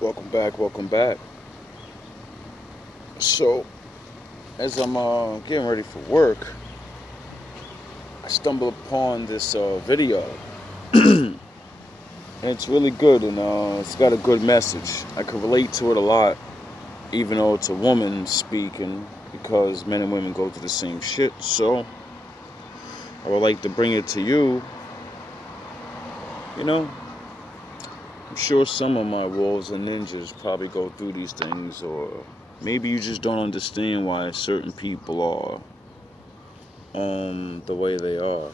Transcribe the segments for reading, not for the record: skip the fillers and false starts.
Welcome back, welcome back. So, as I'm getting ready for work, I stumbled upon this video. And it's really good and it's got a good message. I can relate to it a lot, even though it's a woman speaking, because men and women go through the same shit. So, I would like to bring it to you. You know, I'm sure some of my wolves and ninjas probably go through these things, or maybe you just don't understand why certain people are the way they are.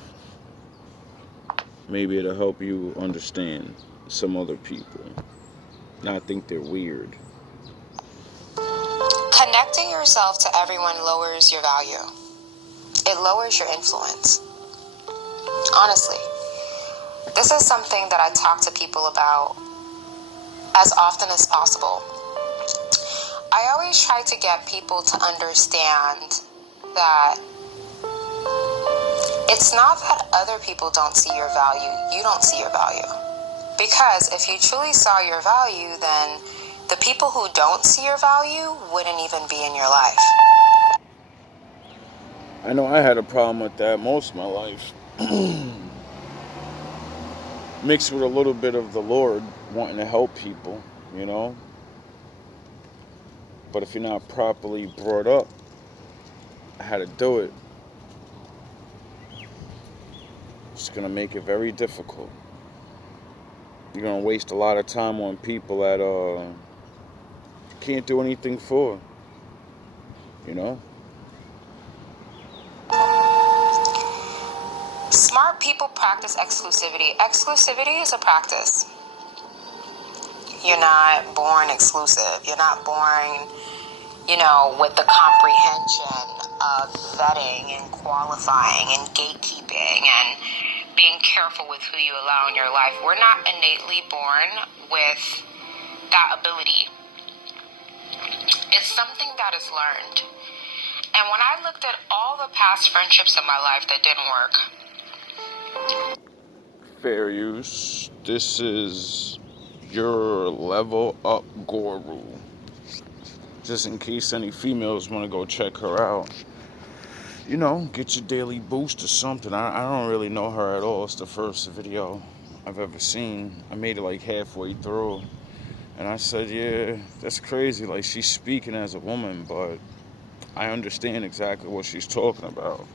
Maybe it'll help you understand some other people, not think they're weird. Connecting yourself to everyone lowers your value. It lowers your influence. Honestly, this is something that I talk to people about as often as possible. I always try to get people to understand that it's not that other people don't see your value, you don't see your value. Because if you truly saw your value, then the people who don't see your value wouldn't even be in your life. I know I had a problem with that most of my life, mixed with a little bit of the Lord wanting to help people, you know. But if you're not properly brought up how to do it, it's going to make it very difficult. You're going to waste a lot of time on people that you can't do anything for, you know. Smart people practice exclusivity. Exclusivity is a practice. You're not born exclusive. You're not born, with the comprehension of vetting and qualifying and gatekeeping and being careful with who you allow in your life. We're not innately born with that ability. It's something that is learned. And when I looked at all the past friendships in my life that didn't work, Fair use. This is your level up guru. Just in case any females want to go check her out. You know, get your daily boost or something. I don't really know her at all. It's the first video I've ever seen. I made it like halfway through. And I said, yeah, that's crazy. Like, she's speaking as a woman, but I understand exactly what she's talking about.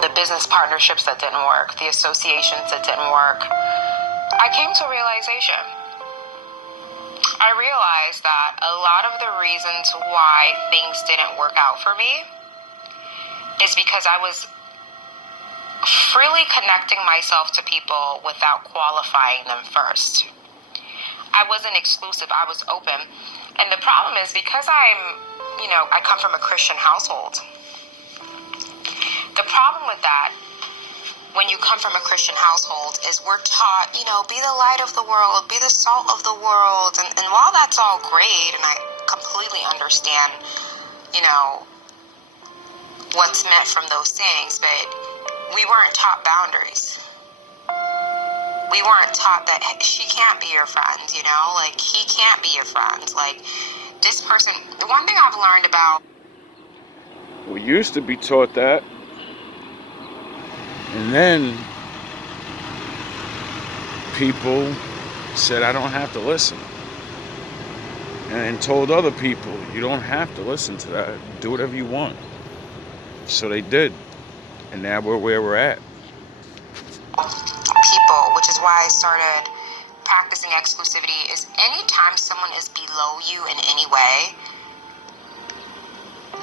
the business partnerships that didn't work, the associations that didn't work, I came to a realization. I realized that a lot of the reasons why things didn't work out for me is because I was freely connecting myself to people without qualifying them first. I wasn't exclusive, I was open. And the problem is because I come from a Christian household. The problem with that, when you come from a Christian household, is we're taught, be the light of the world, be the salt of the world. And while that's all great, and I completely understand, what's meant from those things, but we weren't taught boundaries. We weren't taught that she can't be your friend, like he can't be your friend. Like this person, the one thing I've learned about. We used to be taught that. And then people said, I don't have to listen. And told other people, you don't have to listen to that. Do whatever you want. So they did. And now we're where we're at. People, which is why I started practicing exclusivity, is anytime someone is below you in any way,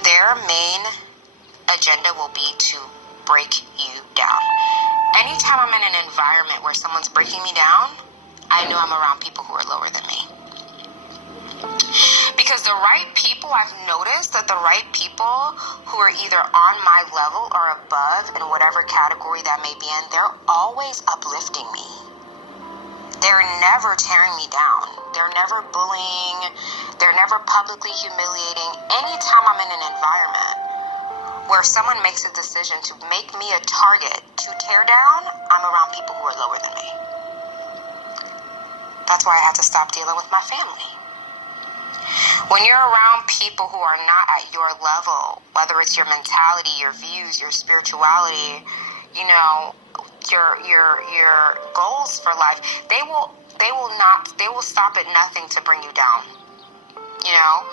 their main agenda will be to break you down. Anytime I'm in an environment where someone's breaking me down, I know I'm around people who are lower than me. Because the right people, I've noticed that the right people who are either on my level or above in whatever category that may be in, they're always uplifting me. They're never tearing me down. They're never bullying. They're never publicly humiliating. Anytime I'm in an environment where someone makes a decision to make me a target to tear down, I'm around people who are lower than me. That's why I had to stop dealing with my family. When you're around people who are not at your level, whether it's your mentality, your views, your spirituality, you know, your goals for life, they will stop at nothing to bring you down. You know,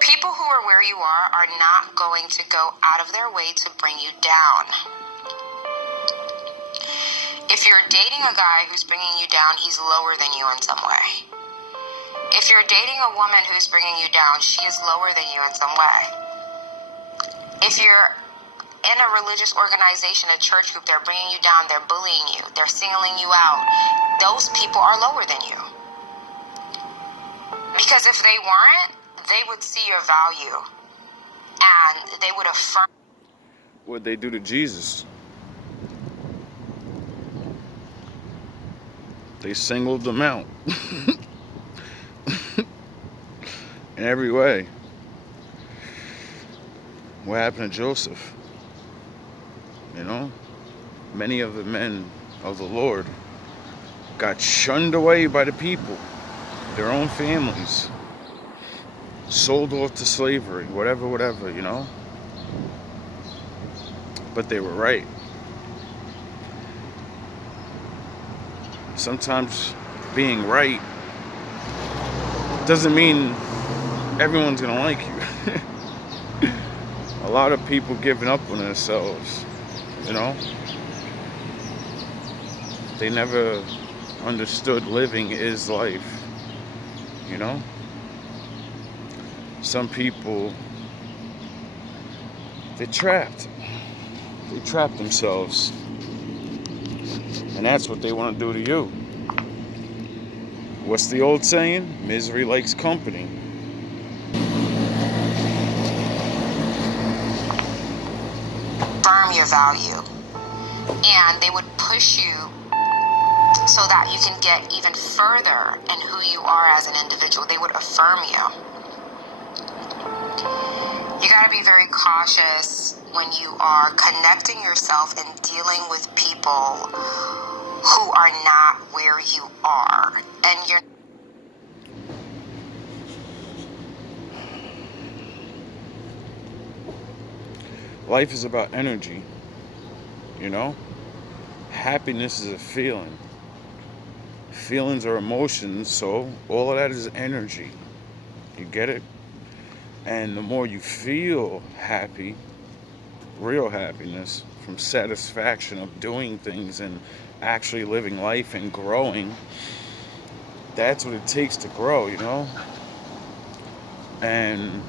people who are where you are not going to go out of their way to bring you down. If you're dating a guy who's bringing you down, he's lower than you in some way. If you're dating a woman who's bringing you down, she is lower than you in some way. If you're in a religious organization, a church group, they're bringing you down, they're bullying you, they're singling you out, those people are lower than you. Because if they weren't, they would see your value and they would affirm. What'd they do to Jesus? They singled them out. In every way. What happened to Joseph? You know, many of the men of the Lord got shunned away by the people, their own families, sold off to slavery, whatever, you know. But they were right. Sometimes being right doesn't mean everyone's gonna like you. A lot of people giving up on themselves, you know. They never understood living is life, you know. Some people, they're trapped. They trap themselves. And that's what they want to do to you. What's the old saying? Misery likes company. Affirm your value. And they would push you so that you can get even further in who you are as an individual. They would affirm you. You got to be very cautious when you are connecting yourself and dealing with people who are not where you are. And you're Life is about energy, you know? Happiness is a feeling. Feelings are emotions, so all of that is energy. You get it? And the more you feel happy, real happiness, from satisfaction of doing things and actually living life and growing, that's what it takes to grow, you know? And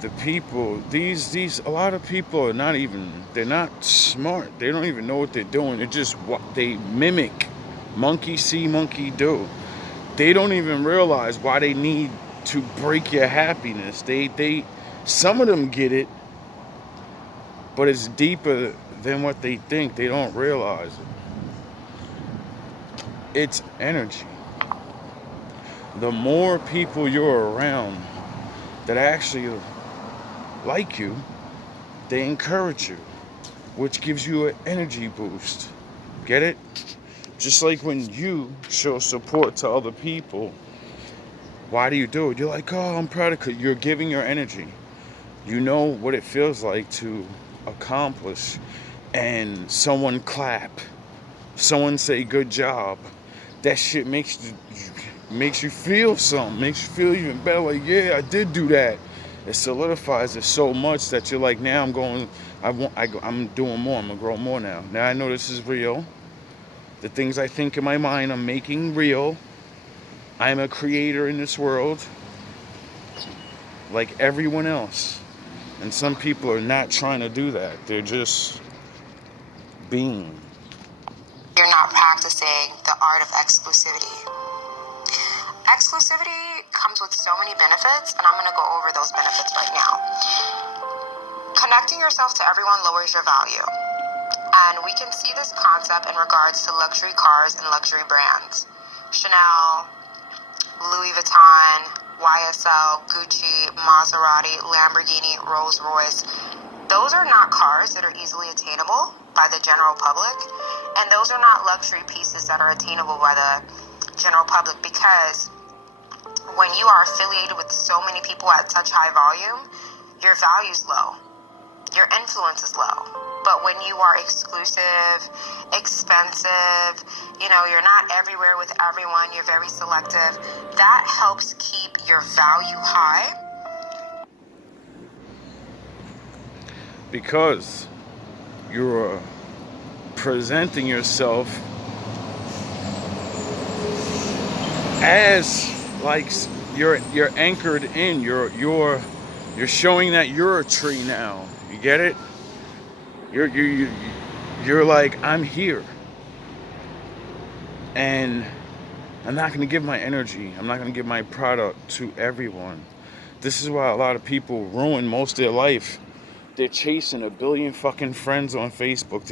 the people, a lot of people are not even, they're not smart. They don't even know what they're doing. They're just, they mimic. Monkey see, monkey do. They don't even realize why they need to break your happiness. Some of them get it, but it's deeper than what they think. They don't realize it. It's energy. The more people you're around that actually like you, they encourage you, which gives you an energy boost. Get it? Just like when you show support to other people, why do you do it? You're like, oh, I'm proud of you. You're giving your energy. You know what it feels like to accomplish and someone clap, someone say good job. That shit makes you feel something, makes you feel even better. Like, yeah, I did do that. It solidifies it so much that you're like, now I'm doing more. I'm gonna grow more now. Now I know this is real. The things I think in my mind, I'm making real. I'm a creator in this world, like everyone else. And some people are not trying to do that. They're just being. You're not practicing the art of exclusivity. Exclusivity comes with so many benefits, and I'm going to go over those benefits right now. Connecting yourself to everyone lowers your value. And we can see this concept in regards to luxury cars and luxury brands. Chanel, Louis Vuitton, YSL, Gucci, Maserati, Lamborghini, Rolls-Royce. Those are not cars that are easily attainable by the general public. And those are not luxury pieces that are attainable by the general public, because when you are affiliated with so many people at such high volume, your value's low, your influence is low. But when you are exclusive, expensive, you're not everywhere with everyone, you're very selective, that helps keep your value high. Because you're presenting yourself as like you're anchored in, you're showing that you're a tree now. You get it? You're like, I'm here, and I'm not going to give my energy, I'm not going to give my product to everyone. This is why a lot of people ruin most of their life. They're chasing a billion fucking friends on Facebook.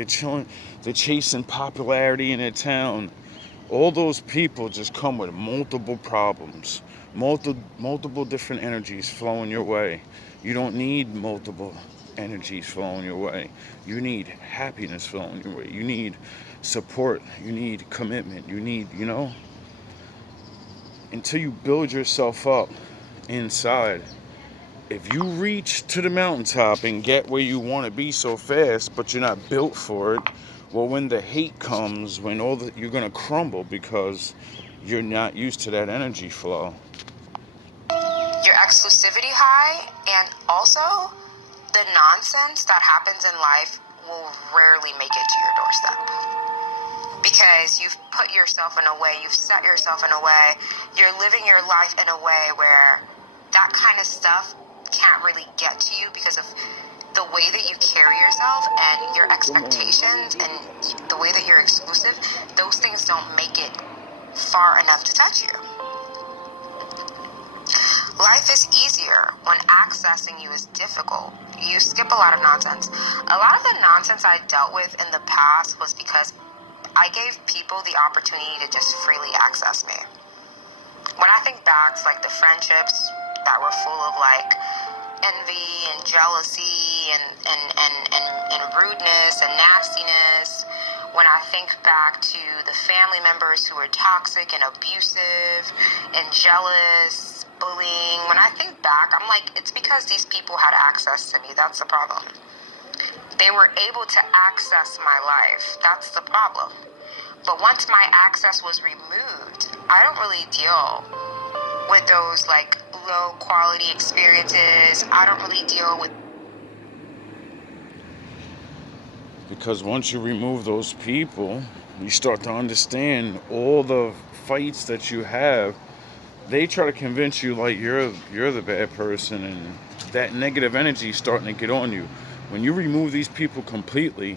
They're chasing popularity in their town. All those people just come with multiple problems, multiple different energies flowing your way. You don't need multiple energies flowing your way. You need happiness flowing your way. You need support. You need commitment. You need, until you build yourself up inside. If you reach to the mountaintop and get where you want to be so fast, but you're not built for it, well, when the hate comes, when you're going to crumble because you're not used to that energy flow. Your exclusivity high, and also the nonsense that happens in life will rarely make it to your doorstep. Because you've put yourself in a way, you've set yourself in a way, you're living your life in a way where that kind of stuff can't really get to you because of the way that you carry yourself and your expectations and the way that you're exclusive. Those things don't make it far enough to touch you. Life is easier when accessing you is difficult. You skip a lot of nonsense. A lot of the nonsense I dealt with in the past was because I gave people the opportunity to just freely access me. When I think back to the friendships that were full of envy and jealousy and rudeness and nastiness, when I think back to the family members who were toxic and abusive and jealous, bullying, when I think back, I'm like, it's because these people had access to me. That's the problem. They were able to access my life. That's the problem. But once my access was removed, I don't really deal with those low quality experiences. I don't really deal with. Because once you remove those people, you start to understand all the fights that you have. They try to convince you you're the bad person, and that negative energy is starting to get on you. When you remove these people completely,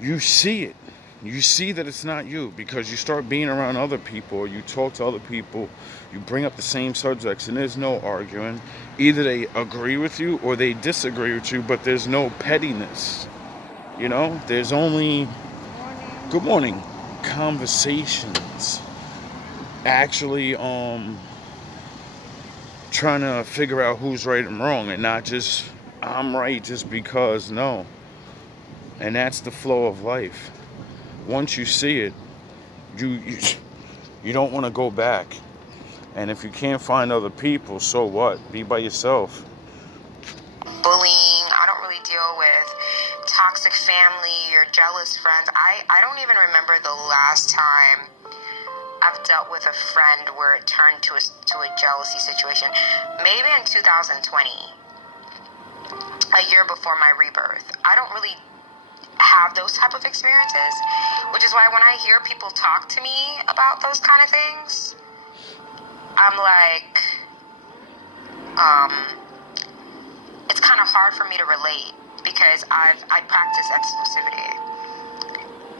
you see it. You see that it's not you, because you start being around other people, or you talk to other people, you bring up the same subjects, and there's no arguing. Either they agree with you or they disagree with you, but there's no pettiness. There's only good morning conversations. Actually, trying to figure out who's right and wrong, and not just I'm right just because. No. And that's the flow of life. Once you see it, you don't want to go back. And if you can't find other people, so what? Be by yourself. Bullying. I don't really deal with toxic family or jealous friends. I don't even remember the last time I've dealt with a friend where it turned to a jealousy situation. Maybe in 2020, a year before my rebirth. I don't really have those type of experiences, which is why when I hear people talk to me about those kind of things, I'm like, it's kind of hard for me to relate, because I practice exclusivity.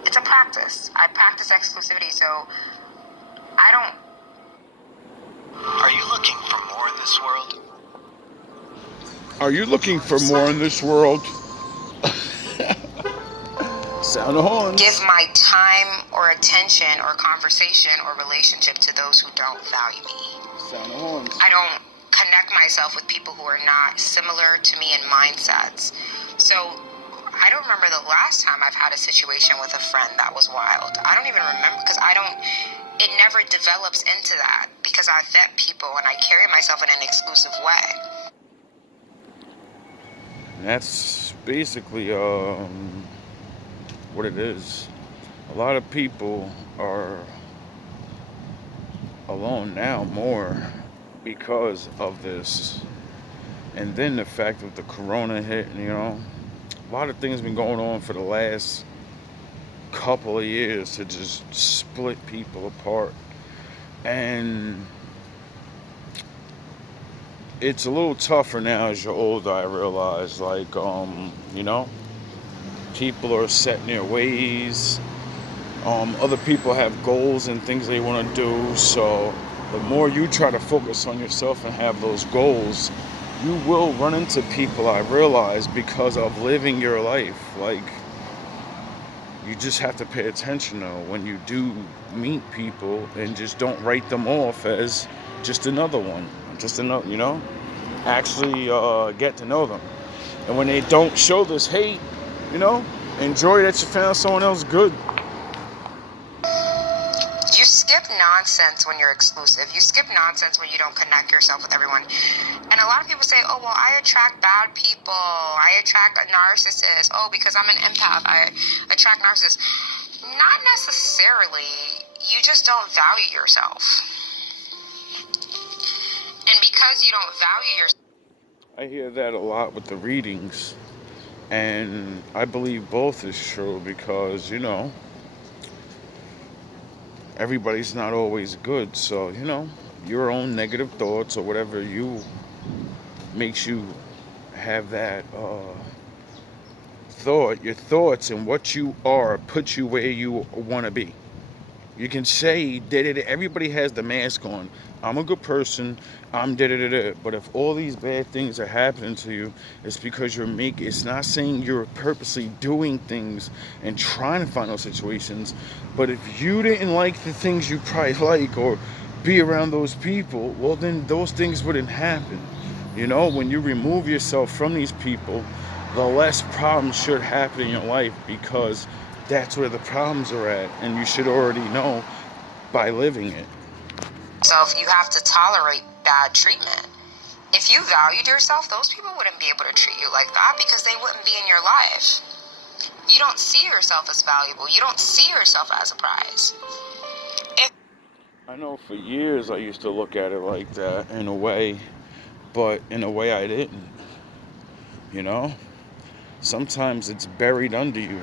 It's a practice. I practice exclusivity, so I don't. Are you looking for more in this world? Are you looking for more in this world? Sound the horns. Give my time or attention or conversation or relationship to those who don't value me. Sound the horns. I don't connect myself with people who are not similar to me in mindsets. So I don't remember the last time I've had a situation with a friend that was wild. I don't even remember, because I don't it never develops into that because I vet people and I carry myself in an exclusive way. And that's basically what it is. A lot of people are alone now more because of this. And then the fact that the corona hit, a lot of things been going on for the last couple of years to just split people apart. And it's a little tougher now as you're older, I realize. Like, people are set in their ways. Other people have goals and things they want to do. So the more you try to focus on yourself and have those goals, you will run into people, I realize, because of living your life. Like, you just have to pay attention, though, when you do meet people, and just don't write them off as just another one. Just another, actually get to know them. And when they don't show this hate, enjoy that you found someone else good. You skip nonsense when you're exclusive. You skip nonsense when you don't connect yourself with everyone. And a lot of people say, oh, well, I attract bad people. I attract narcissists. Oh, because I'm an empath, I attract narcissists. Not necessarily. You just don't value yourself. And because you don't value yourself. I hear that a lot with the readings. And I believe both is true because, everybody's not always good. So, your own negative thoughts or whatever makes you have that thought, your thoughts and what you are put you where you want to be. You can say that everybody has the mask on. I'm a good person. I'm da-da-da-da. But if all these bad things are happening to you, it's because it's not saying you're purposely doing things and trying to find those situations. But if you didn't like the things you probably like or be around those people, well, then those things wouldn't happen. When you remove yourself from these people, the less problems should happen in your life because that's where the problems are at, and you should already know by living it. So if you have to tolerate bad treatment, if you valued yourself, those people wouldn't be able to treat you like that because they wouldn't be in your life. You don't see yourself as valuable. You don't see yourself as a prize. I know for years I used to look at it like that in a way, but in a way I didn't. Sometimes it's buried under you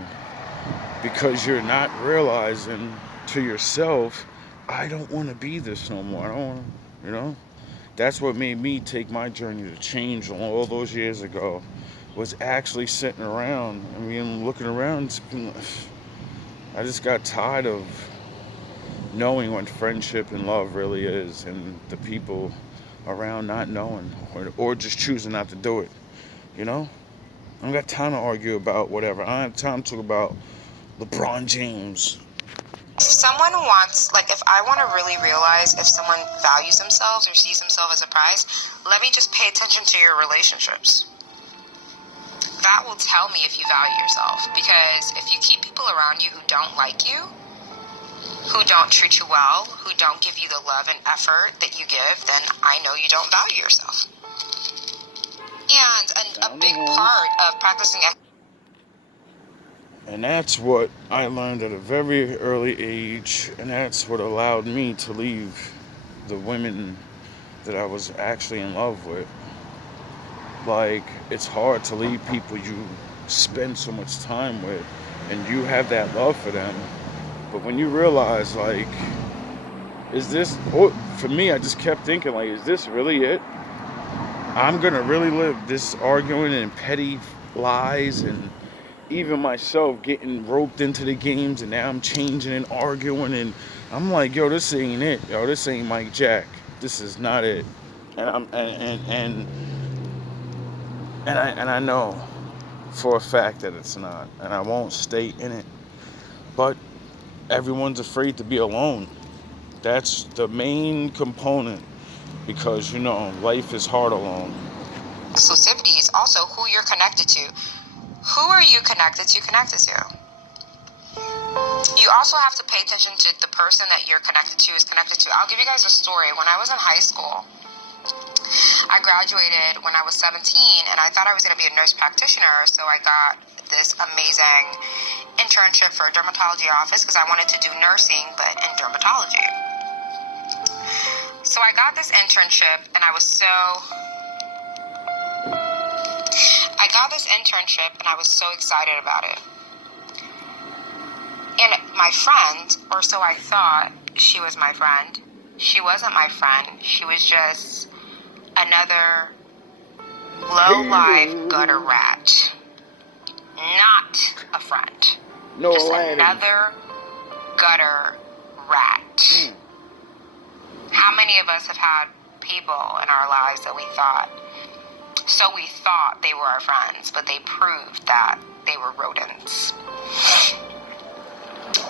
because you're not realizing to yourself, I don't want to be this no more. I don't want to, That's what made me take my journey to change all those years ago, was actually sitting around, looking around. I just got tired of knowing what friendship and love really is, and the people around not knowing or just choosing not to do it. I don't got time to argue about whatever. I don't have time to talk about LeBron James. If someone if I want to really realize if someone values themselves or sees themselves as a prize, let me just pay attention to your relationships. That will tell me if you value yourself. Because if you keep people around you who don't like you, who don't treat you well, who don't give you the love and effort that you give, then I know you don't value yourself. And a big part of practicing. And that's what I learned at a very early age, and that's what allowed me to leave the women that I was actually in love with. Like, it's hard to leave people you spend so much time with, and you have that love for them. But when you realize, for me, I just kept thinking, is this really it? I'm gonna really live this arguing and petty lies and even myself getting roped into the games, and now I'm changing and arguing, and I'm like, yo, this ain't it. Yo, this ain't Mike Jack. This is not it. And I know for a fact that it's not, and I won't stay in it. But everyone's afraid to be alone. That's the main component because life is hard alone. Exclusivity is also who you're connected to. Who are you connected to? You also have to pay attention to the person that you're connected to is connected to. I'll give you guys a story. When I was in high school, I graduated when I was 17, and I thought I was going to be a nurse practitioner, so I got this amazing internship for a dermatology office because I wanted to do nursing, but in dermatology. So I got this internship, and I was so excited about it. And my friend, or so I thought she was my friend, she wasn't my friend. She was just another low-life gutter rat. Not a friend. No, just Aladdin. another gutter rat. How many of us have had people in our lives that we thought they were our friends, but they proved that they were rodents?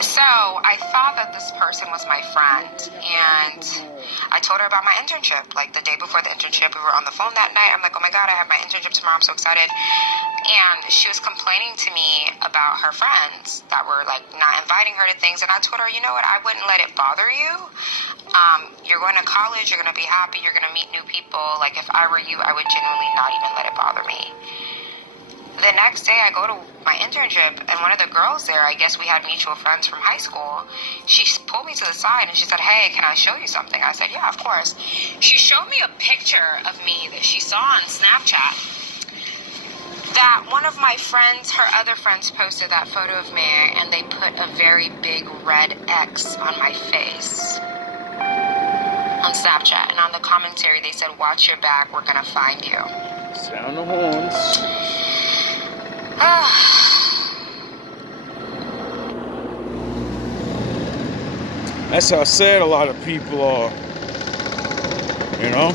So I thought that this person was my friend, and I told her about my internship. Like the day before the internship, we were on the phone that night. I'm like, oh my God, I have my internship tomorrow. I'm so excited. And she was complaining to me about her friends that were like not inviting her to things. And I told her, you know what? I wouldn't let it bother you. You're going to college. You're going to be happy. You're going to meet new people. Like if I were you, I would genuinely not even let it bother me. The next day I go to my internship, and one of the girls there, I guess we had mutual friends from high school, she pulled me to the side and she said, hey, can I show you something? I said, yeah, of course. She showed me a picture of me that she saw on Snapchat that one of my friends, her other friends, posted that photo of me, and they put a very big red X on my face on Snapchat. And on the commentary they said, watch your back, we're gonna find you. Sound the horns. That's how sad a lot of people are. You know?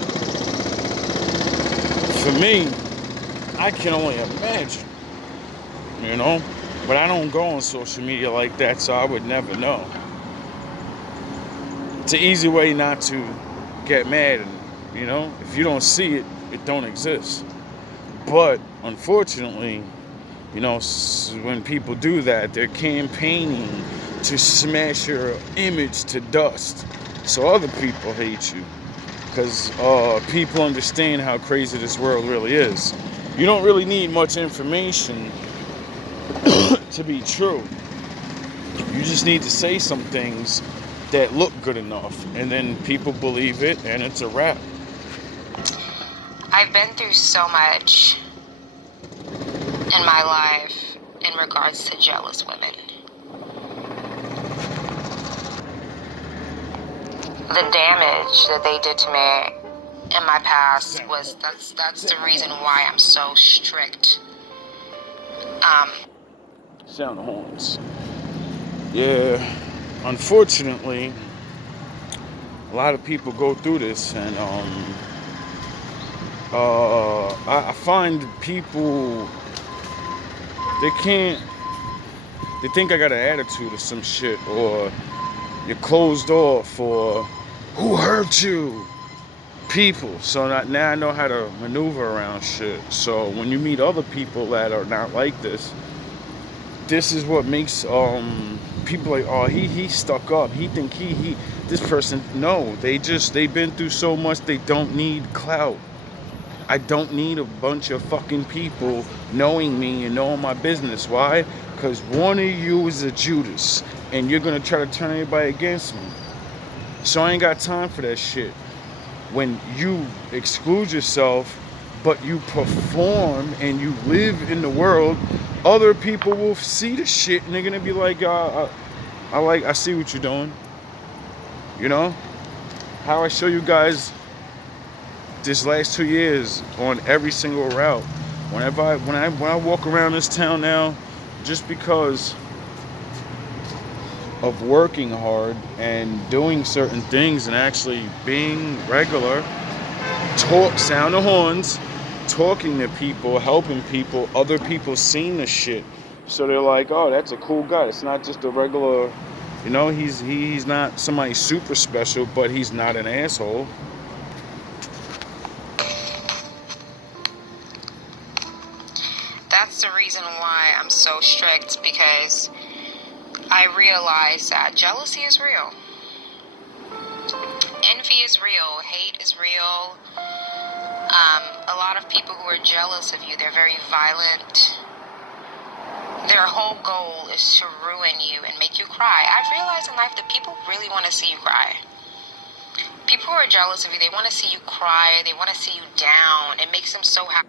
For me, I can only imagine. You know? But I don't go on social media like that, so I would never know. It's an easy way not to get mad. And, you know? If you don't see it, it don't exist. But, unfortunately, you know, when people do that, they're campaigning to smash your image to dust. So other people hate you. Because people understand how crazy this world really is. You don't really need much information to be true. You just need to say some things that look good enough. And then people believe it, and it's a wrap. I've been through so much in my life in regards to jealous women. The damage that they did to me in my past was that's the reason why I'm so strict. Sound the horns. Yeah, unfortunately, a lot of people go through this, and I find people, they think I got an attitude or some shit, or you're closed off, or who hurt you? People. So now I know how to maneuver around shit. So when you meet other people that are not like this is what makes people like, oh, he stuck up. He think he this person. No, they've been through so much. They don't need clout. I don't need a bunch of fucking people knowing me and knowing my business. Why? Because one of you is a Judas, and you're gonna try to turn everybody against me. So I ain't got time for that shit. When you exclude yourself, but you perform and you live in the world, other people will see the shit and they're gonna be like, I see what you're doing. You know? How I show you guys this last 2 years on every single route. When I walk around this town now, just because of working hard and doing certain things and actually being regular, sound the horns, talking to people, helping people, other people seeing the shit. So they're like, oh, that's a cool guy. It's not just a regular, you know, he's not somebody super special, but he's not an asshole. That's the reason why I'm so strict, because I realized that jealousy is real. Envy is real. Hate is real. A lot of people who are jealous of you, they're very violent. Their whole goal is to ruin you and make you cry. I've realized in life that people really want to see you cry. People who are jealous of you, they want to see you cry. They want to see you down. It makes them so happy.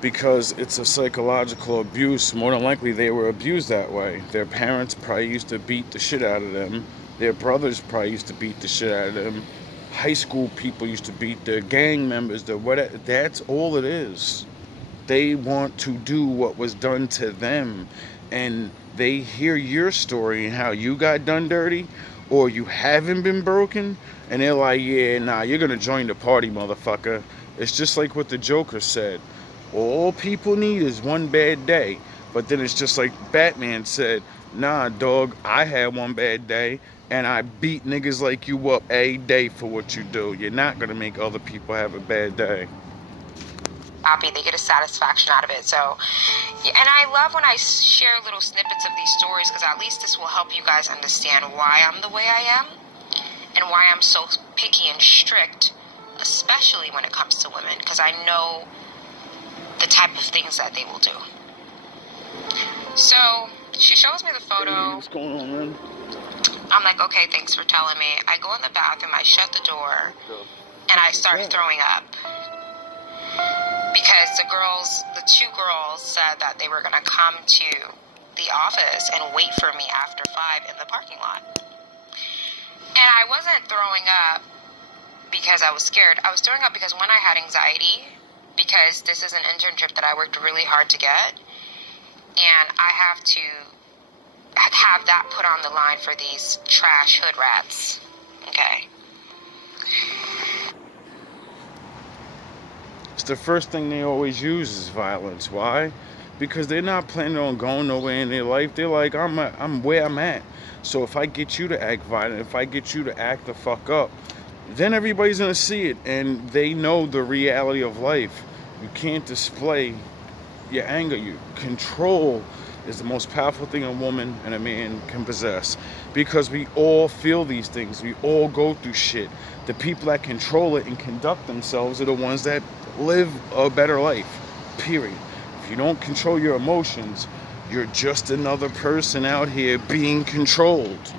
Because it's a psychological abuse. More than likely they were abused that way. Their parents probably used to beat the shit out of them. Their brothers probably used to beat the shit out of them. High school people used to beat their gang members. That's all it is. They want to do what was done to them. And they hear your story and how you got done dirty or you haven't been broken. And they're like, yeah, nah, you're going to join the party, motherfucker. It's just like what the Joker said. All people need is one bad day. But then it's just like Batman said, nah, dog, I had one bad day and I beat niggas like you up a day for what you do. You're not going to make other people have a bad day. Happy, they get a satisfaction out of it. So, yeah, and I love when I share little snippets of these stories, because at least this will help you guys understand why I'm the way I am and why I'm so picky and strict, especially when it comes to women, because I know the type of things that they will do. So she shows me the photo. Hey, what's going on, man? I'm like, okay, thanks for telling me. I go in the bathroom, I shut the door, and I start throwing up. Because the two girls said that they were going to come to the office and wait for me after 5 in the parking lot. And I wasn't throwing up because I was scared. I was throwing up because, one, I had anxiety, because this is an internship that I worked really hard to get, and I have to have that put on the line for these trash hood rats. Okay. It's the first thing they always use is violence. Why? Because they're not planning on going nowhere in their life. They're like, I'm where I'm at. So if I get you to act violent, if I get you to act the fuck up, then everybody's gonna see it, and they know the reality of life. You can't display your anger. Control is the most powerful thing a woman and a man can possess, because we all feel these things. We all go through shit. The people that control it and conduct themselves are the ones that live a better life, period. If you don't control your emotions, you're just another person out here being controlled.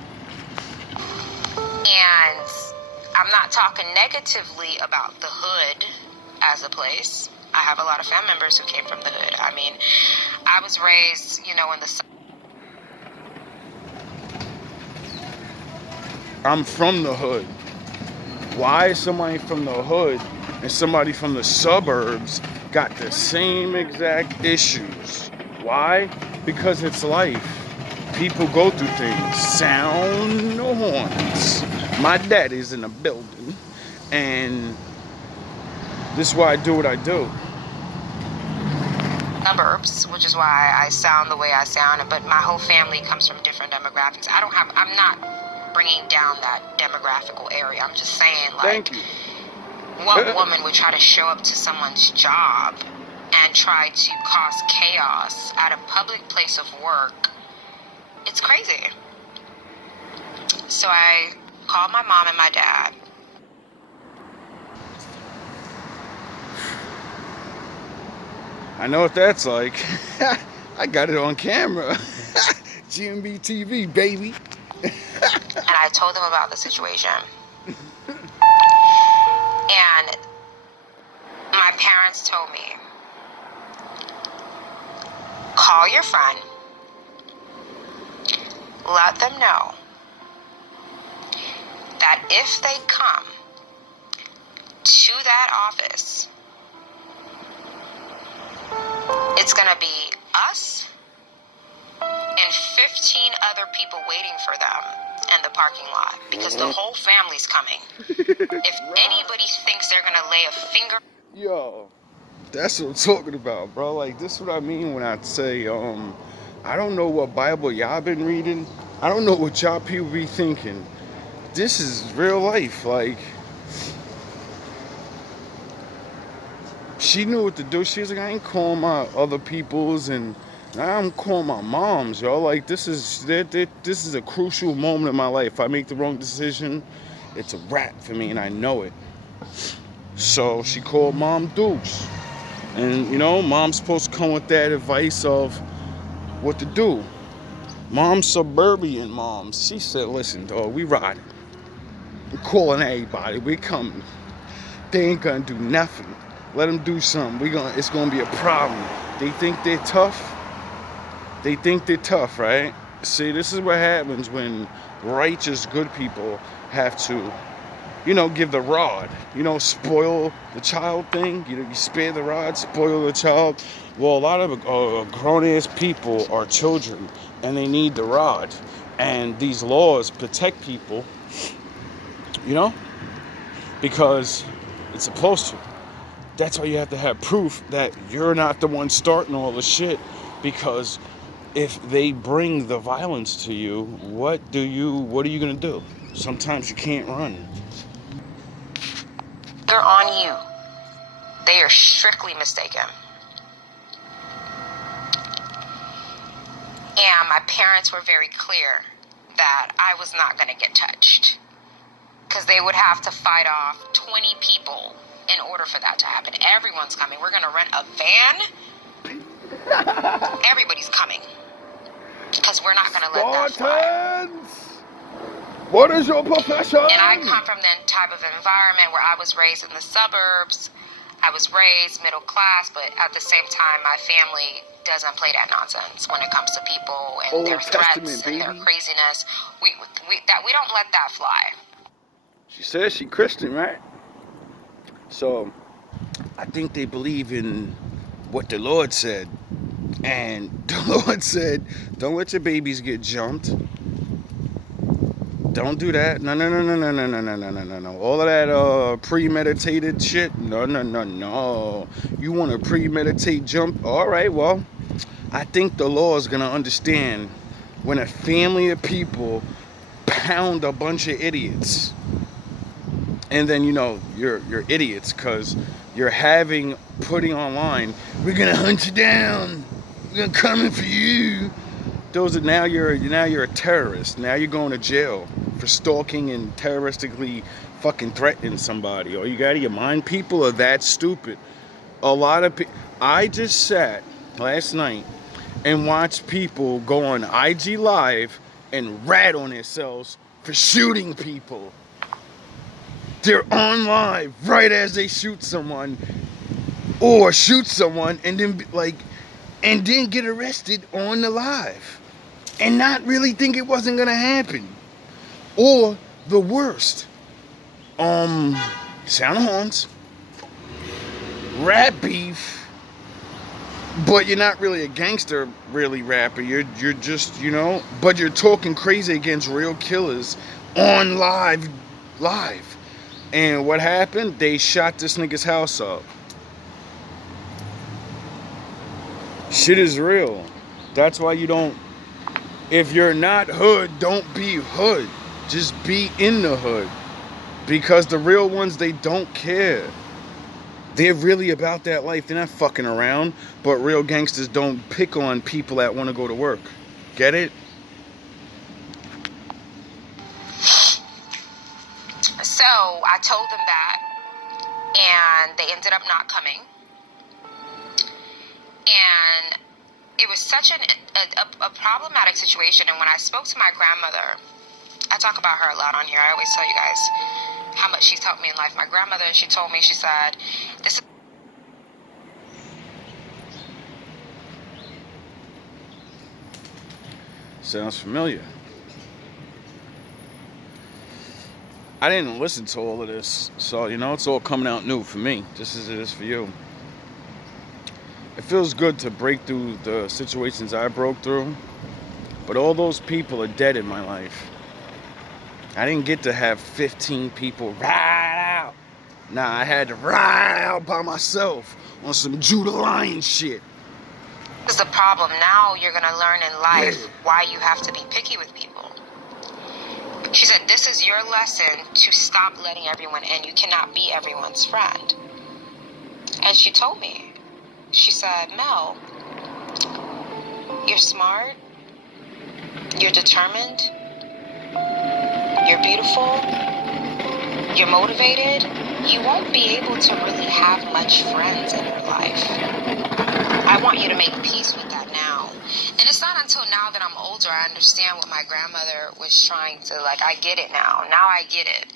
And I'm not talking negatively about the hood as a place. I have a lot of family members who came from the hood. I mean, I was raised, in the... I'm from the hood. Why is somebody from the hood and somebody from the suburbs got the same exact issues? Why? Because it's life. People go through things. Sound no horns. My daddy's in the building, and this is why I do what I do. Suburbs, which is why I sound the way I sound, but my whole family comes from different demographics. I'm not bringing down that demographical area. I'm just saying, like, Thank you. What woman would try to show up to someone's job and try to cause chaos at a public place of work? It's crazy. So I called my mom and my dad. I know what that's like. I got it on camera. GMB TV, baby. And I told them about the situation. And my parents told me, call your friend, let them know that if they come to that office, it's going to be us and 15 other people waiting for them in the parking lot, because the whole family's coming. If anybody thinks they're going to lay a finger... Yo, that's what I'm talking about, bro. Like, this is what I mean when I say, I don't know what Bible y'all been reading. I don't know what y'all people be thinking. This is real life. Like, she knew what to do. She was like, I ain't calling my other peoples and Now I'm calling my moms, yo. Like, this is a crucial moment in my life. If I make the wrong decision, it's a wrap for me, and I know it. So she called Mom Dukes. And, mom's supposed to come with that advice of what to do. Mom's suburban mom. She said, listen, dog, we riding. We're calling everybody. We coming. They ain't gonna do nothing. Let them do something. It's gonna be a problem. They think they're tough. They think they're tough, right? See, this is what happens when righteous, good people have to, give the rod. Spoil the child thing. You spare the rod, spoil the child. Well, a lot of grown-ass people are children, and they need the rod. And these laws protect people, because it's supposed to. That's why you have to have proof that you're not the one starting all the shit, because if they bring the violence to you, what are you gonna do? Sometimes you can't run. They're on you. They are strictly mistaken. And my parents were very clear that I was not going to get touched, because they would have to fight off 20 people in order for that to happen. Everyone's coming. We're going to rent a van. Everybody's coming, because we're not going to let that fly. What is your profession? And I come from the type of environment where I was raised in the suburbs. I was raised middle class, but at the same time, my family doesn't play that nonsense when it comes to people and their threats and their craziness. We don't let that fly. She says she Christian, right? So I think they believe in what the Lord said. And the Lord said, don't let your babies get jumped. Don't do that. No. All of that premeditated shit. No. You want to premeditate jump? All right, well, I think the law is going to understand when a family of people pound a bunch of idiots. And then, you're idiots because you're putting online, we're going to hunt you down. We're going to come in for you. Now you're a terrorist. Now you're going to jail for stalking and terroristically fucking threatening somebody. Or you got your mind, people are that stupid. A lot of people. I just sat last night and watched people go on IG Live and rat on themselves for shooting people. They're on live right as they shoot someone, or shoot someone and then get arrested on the live. And not really think it wasn't gonna happen. Or the worst, sound of horns, rap beef, but you're not really a gangster, really rapper. You're just, but you're talking crazy against real killers on live. And what happened? They shot this nigga's house up. Shit is real. That's why you don't. If you're not hood, don't be hood. Just be in the hood. Because the real ones, they don't care. They're really about that life. They're not fucking around. But real gangsters don't pick on people that want to go to work. Get it? So I told them that, and they ended up not coming. And it was such a problematic situation. And when I spoke to my grandmother, I talk about her a lot on here. I always tell you guys how much she's helped me in life. My grandmother, she told me, she said, this sounds familiar. I didn't listen to all of this, so it's all coming out new for me, just as it is for you. It feels good to break through the situations I broke through, but all those people are dead in my life. I didn't get to have 15 people ride out. Nah, I had to ride out by myself on some Judah Lion shit. is the problem. Now you're going to learn in life why you have to be picky with people. She said, this is your lesson to stop letting everyone in. You cannot be everyone's friend. And she told me, she said, Mel, You're smart, you're determined, you're beautiful, you're motivated, you won't be able to really have much friends in your life. I want you to make peace with that now. And it's not until now that I'm older I understand what my grandmother was trying to, I get it now. Now I get it.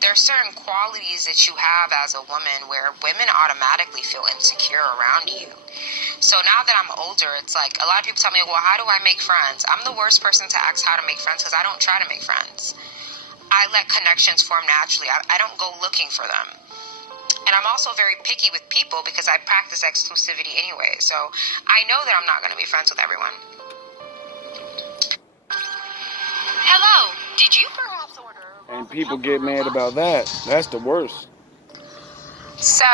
There are certain qualities that you have as a woman where women automatically feel insecure around you. So now that I'm older, it's like a lot of people tell me, well, how do I make friends? I'm the worst person to ask how to make friends because I don't try to make friends. I let connections form naturally. I don't go looking for them. And I'm also very picky with people because I practice exclusivity anyway. So I know that I'm not going to be friends with everyone. Hello, did you perhaps order? And people get mad about that. That's the worst. So,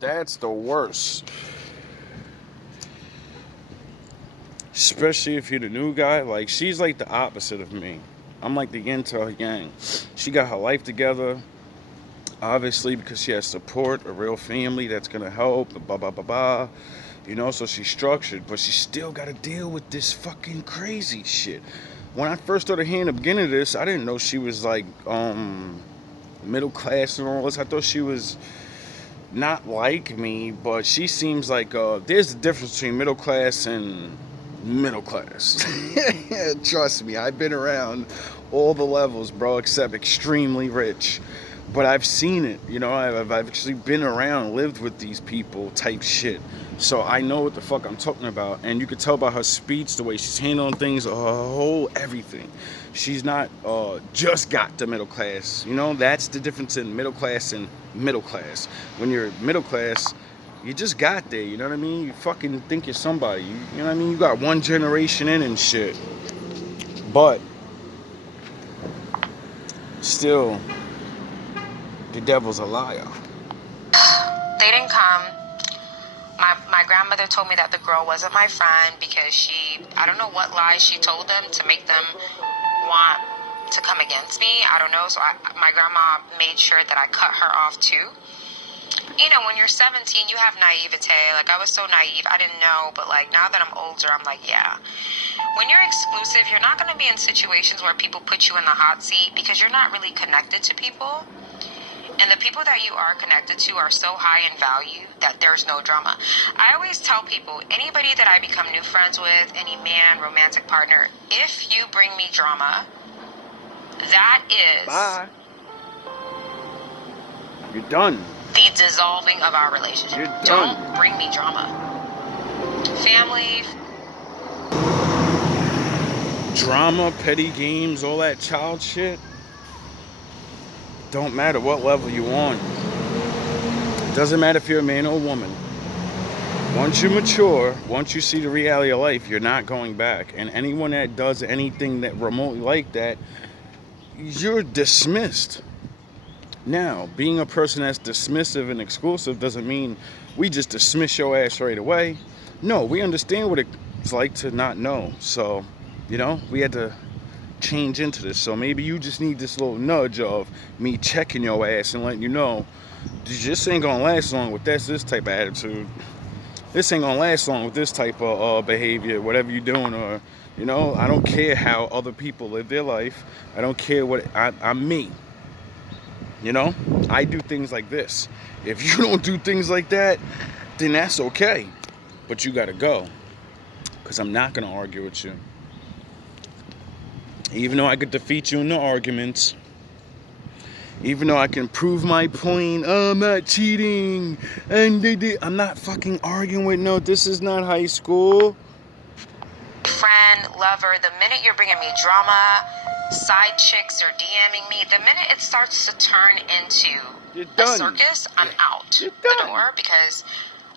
That's the worst. Especially if you're the new guy. Like, she's like the opposite of me. I'm like the yin to her yang. She got her life together. Obviously, because she has support, a real family that's going to help, blah, blah, blah, blah. You know, so she's structured. But she still got to deal with this fucking crazy shit. When I first started hearing the beginning of this, I didn't know she was like middle class and all this. I thought she was not like me, but she seems like there's a difference between middle class and middle class. Trust me, I've been around all the levels, bro, except extremely rich. But I've seen it, you know, I've actually been around, lived with these people type shit. So I know what the fuck I'm talking about. And you could tell by her speech, the way she's handling things, her whole everything. She's not just got the middle class. You know, that's the difference in middle class and middle class. When you're middle class, you just got there, you know what I mean? You fucking think you're somebody. You know what I mean? You got one generation in and shit. But still, the devil's a liar. they didn't come. My grandmother told me that the girl wasn't my friend because I don't know what lies she told them to make them want to come against me. I don't know. So my grandma made sure that I cut her off too. You know, when you're 17, you have naivete. Like, I was so naive. I didn't know. But, like, now that I'm older, I'm like, yeah. When you're exclusive, you're not going to be in situations where people put you in the hot seat because you're not really connected to people. And the people that you are connected to are so high in value that there's no drama. I always tell people, anybody that I become new friends with, any man, romantic partner, if you bring me drama, that is... Bye. You're done. The dissolving of our relationship. You're done. Don't bring me drama. Family. Drama, petty games, all that child shit. Don't matter what level you on. Doesn't matter if you're a man or a woman. Once you mature, once you see the reality of life, you're not going back. And anyone that does anything that remotely like that, you're dismissed. Now, being a person that's dismissive and exclusive doesn't mean we just dismiss your ass right away. No, we understand what it's like to not know. So, you know, we had to change into this. So maybe you just need this little nudge of me checking your ass and letting you know, this ain't gonna last long with this type of attitude. This ain't gonna last long with this type of behavior, whatever you're doing. Or, you know, I don't care how other people live their life. I don't care what I'm me. You know, I do things like this. If you don't do things like that, then that's okay. But you gotta go. Because I'm not gonna argue with you. Even though I could defeat you in the arguments. Even though I can prove my point. Oh, I'm not cheating. And I'm not fucking arguing with this is not high school. Friend, lover, the minute you're bringing me drama, side chicks are DMing me, the minute it starts to turn into a circus, I'm out the door because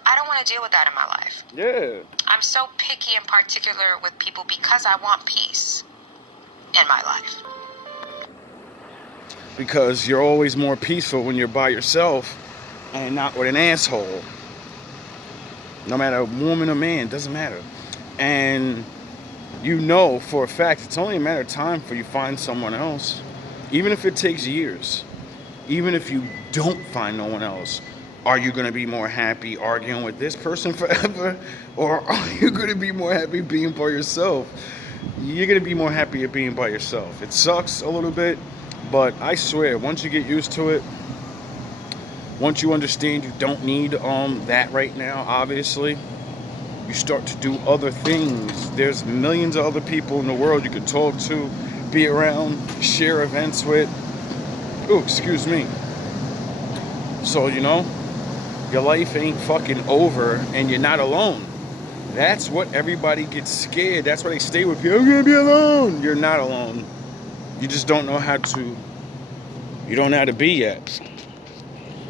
I don't want to deal with that in my life. Yeah. I'm so picky and particular with people because I want peace in my life. Because you're always more peaceful when you're by yourself and not with an asshole. No matter woman or man, doesn't matter. And you know for a fact it's only a matter of time for you find someone else. Even if it takes years. Even if you don't find no one else. Are you going to be more happy arguing with this person forever? Or are you going to be more happy being by yourself? You're going to be more happy at being by yourself. It sucks a little bit, but I swear, once you get used to it, once you understand you don't need that right now, obviously, you start to do other things. There's millions of other people in the world you could talk to, be around, share events with. Oh, excuse me. So, your life ain't fucking over and you're not alone. That's what everybody gets scared. That's why they stay with you. I'm gonna be alone. You're not alone. You just don't know how to. You don't know how to be yet.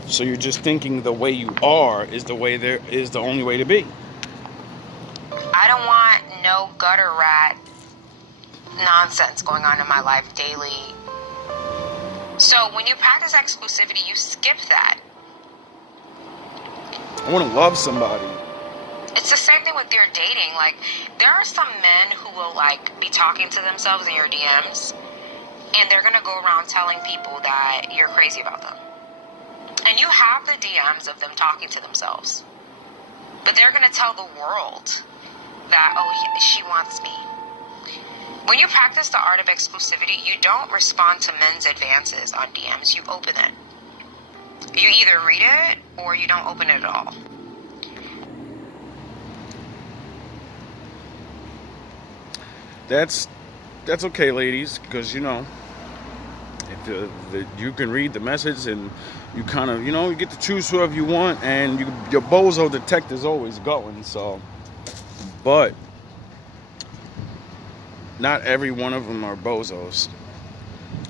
So you're just thinking the way you are is the way there is the only way to be. I don't want no gutter rat nonsense going on in my life daily. So when you practice exclusivity, you skip that. I want to love somebody. It's the same thing with your dating. Like, there are some men who will, like, be talking to themselves in your DMs, and they're going to go around telling people that you're crazy about them. And you have the DMs of them talking to themselves. But they're going to tell the world that, oh, yeah, she wants me. When you practice the art of exclusivity, you don't respond to men's advances on DMs. You open it. You either read it or you don't open it at all. That's okay, ladies, because if you can read the message and you kind of you get to choose whoever you want, and your bozo detector's always going. So, but not every one of them are bozos.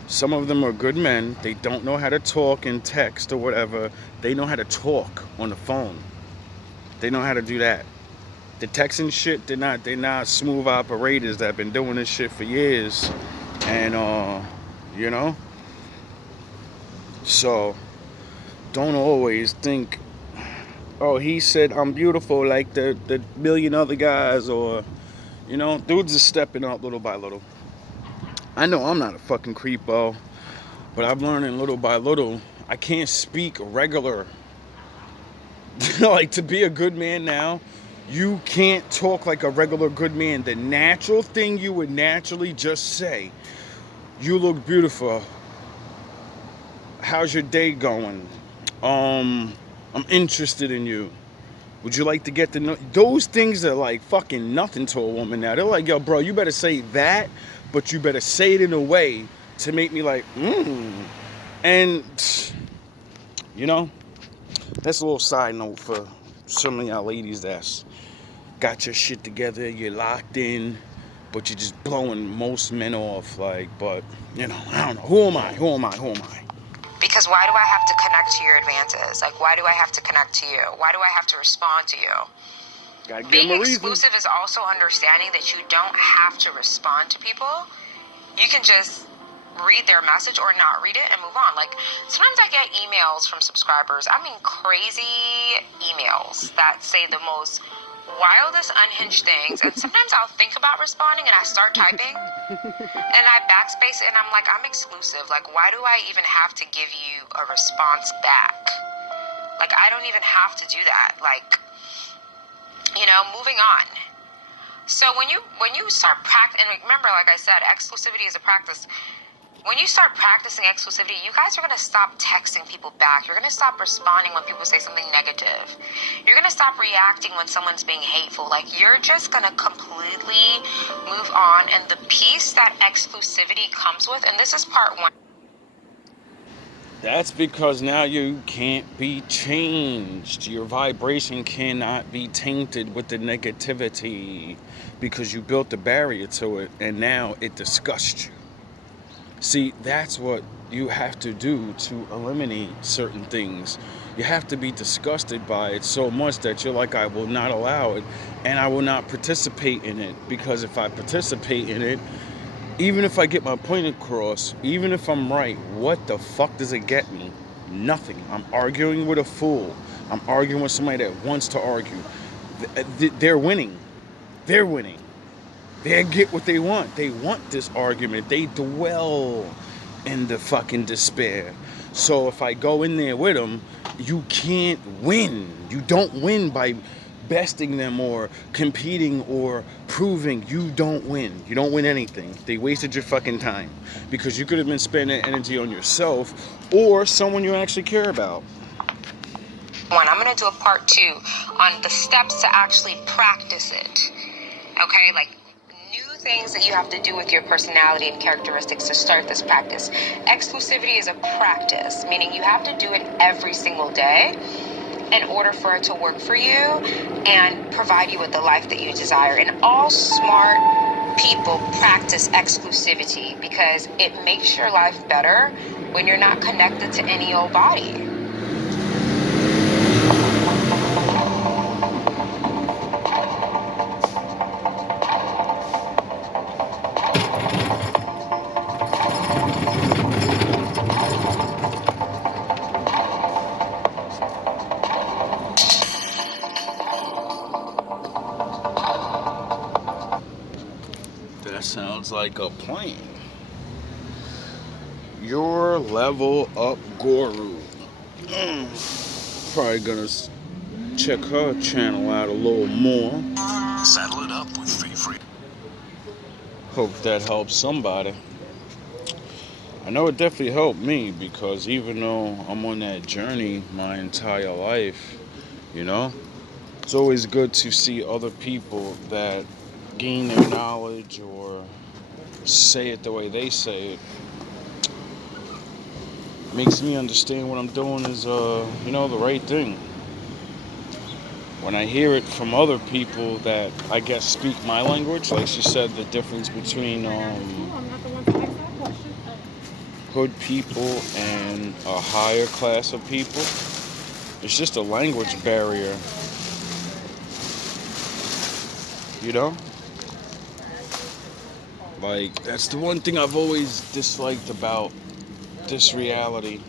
Some of them are good men. They don't know how to talk in text or whatever. They know how to talk on the phone. They know how to do that. The texting shit, they're not smooth operators that have been doing this shit for years. And so don't always think, oh, he said I'm beautiful like the million other guys, or dudes are stepping up little by little. I know I'm not a fucking creepo, but I'm learning little by little. I can't speak regular. Like, to be a good man now, you can't talk like a regular good man. The natural thing you would naturally just say, you look beautiful. How's your day going? I'm interested in you. Would you like to get to know? Those things are like fucking nothing to a woman now. They're like, yo, bro, you better say that, but you better say it in a way to make me like, And, that's a little side note for some of y'all ladies that's got your shit together, you're locked in, but you're just blowing most men off. Like, but, I don't know. Who am I? Because why do I have to connect to your advances? Like, why do I have to connect to you? Why do I have to respond to you? Gotta give Being them a reason. exclusive is also understanding that you don't have to respond to people. You can just read their message or not read it and move on. Like, sometimes I get emails from subscribers. I mean, crazy emails that say the most wildest unhinged things, and sometimes I'll think about responding and I start typing and I backspace it and I'm like, I'm exclusive. Like, why do I even have to give you a response back? Like, I don't even have to do that. Like, moving on. So when you start practicing, and remember, like I said, exclusivity is a practice. When you start practicing exclusivity, you guys are going to stop texting people back. You're going to stop responding when people say something negative. You're going to stop reacting when someone's being hateful. Like, you're just going to completely move on. And the peace that exclusivity comes with, and this is part one. That's because now you can't be changed. Your vibration cannot be tainted with the negativity because you built a barrier to it, and now it disgusts you. See, that's what you have to do to eliminate certain things. You have to be disgusted by it so much that you're like, I will not allow it, and I will not participate in it, because if I participate in it, even if I get my point across, even if I'm right, what the fuck does it get me? Nothing. I'm arguing with a fool. I'm arguing with somebody that wants to argue. They're winning. They're winning. They get what they want. They want this argument. They dwell in the fucking despair. So if I go in there with them, you can't win. You don't win by besting them or competing or proving. You don't win. You don't win anything. They wasted your fucking time because you could have been spending energy on yourself or someone you actually care about. I'm going to do a part 2 on the steps to actually practice it. Okay, like new things that you have to do with your personality and characteristics to start this practice. Exclusivity is a practice, meaning you have to do it every single day in order for it to work for you and provide you with the life that you desire. And all smart people practice exclusivity because it makes your life better when you're not connected to any old body. That sounds like a plan. Your level up guru. Probably gonna check her channel out a little more. Saddle it up with free. Hope that helps somebody. I know it definitely helped me because even though I'm on that journey my entire life, you know, it's always good to see other people that gain their knowledge or say it the way they say it. Makes me understand what I'm doing is, the right thing. When I hear it from other people that I guess speak my language, like she said, the difference between hood people and a higher class of people, it's just a language barrier. You know? Like, that's the one thing I've always disliked about this reality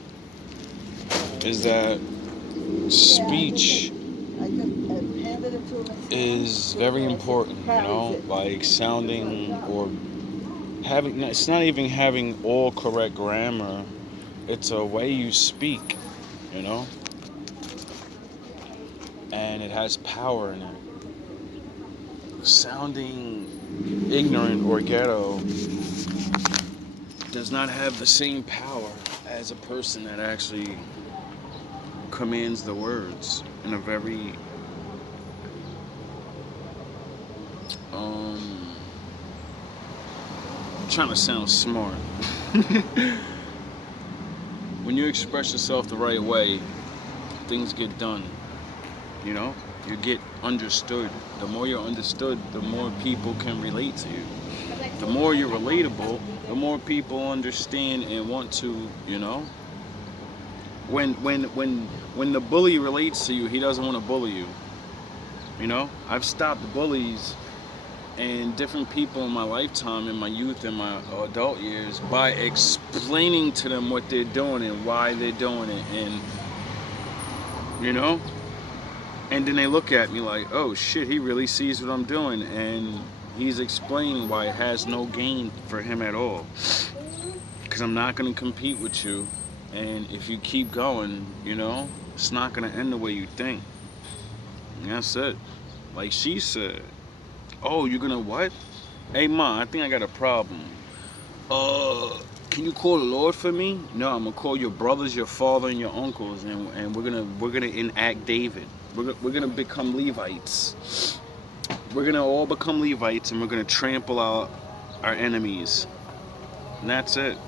is that speech is very important, like sounding or having, it's not even having all correct grammar, it's a way you speak, and it has power in it. Sounding ignorant or ghetto does not have the same power as a person that actually commands the words in a very trying to sound smart. When you express yourself the right way, things get done. You get understood. The more you're understood, the more people can relate to you. The more you're relatable, the more people understand and want to, when the bully relates to you, he doesn't want to bully you. I've stopped bullies and different people in my lifetime, in my youth and my adult years, by explaining to them what they're doing and why they're doing it, and and then they look at me like, oh shit, he really sees what I'm doing, and he's explaining why it has no gain for him at all, because I'm not going to compete with you, and if you keep going, it's not going to end the way you think. And that's it. Like she said, oh, you're gonna what? Hey, Ma, I think I got a problem. Can you call the Lord for me? No, I'm gonna call your brothers, your father, and your uncles, and we're gonna enact David. We're gonna become Levites. We're gonna all become Levites, and we're gonna trample our enemies. And that's it.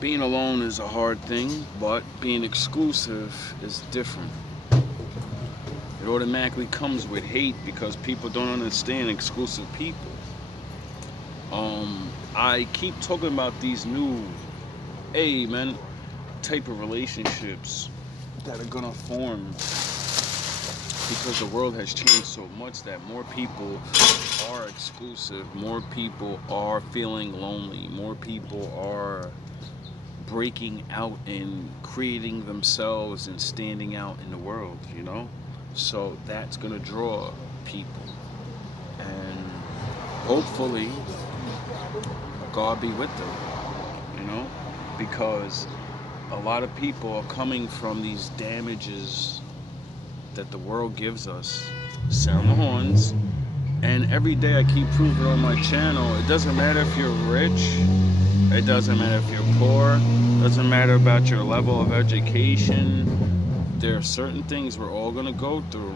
Being alone is a hard thing, but being exclusive is different. It automatically comes with hate because people don't understand exclusive people. I keep talking about these new, type of relationships that are gonna form because the world has changed so much that more people are exclusive, more people are feeling lonely, more people are breaking out and creating themselves and standing out in the world, So that's going to draw people. And hopefully God be with them, you know, because a lot of people are coming from these damages that the world gives us. Sound the horns. And every day I keep proving on my channel, it doesn't matter if you're rich, it doesn't matter if you're poor, it doesn't matter about your level of education. There are certain things we're all gonna go through.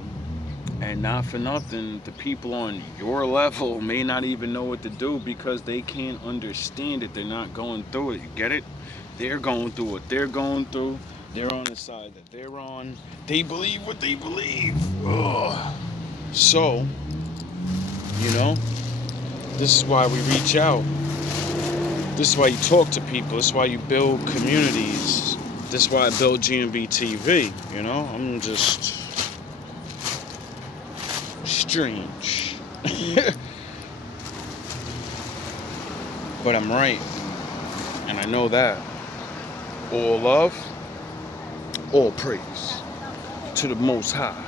And not for nothing, the people on your level may not even know what to do because they can't understand it. They're not going through it. You get it? They're going through what they're going through. They're on the side that they're on. They believe what they believe. Ugh. So, you know, this is why we reach out. This is why you talk to people. This is why you build communities. This is why I build GMB TV. You know, I'm just strange. But I'm right. And I know that. All love, all praise to the Most High.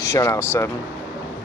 Shout out 7.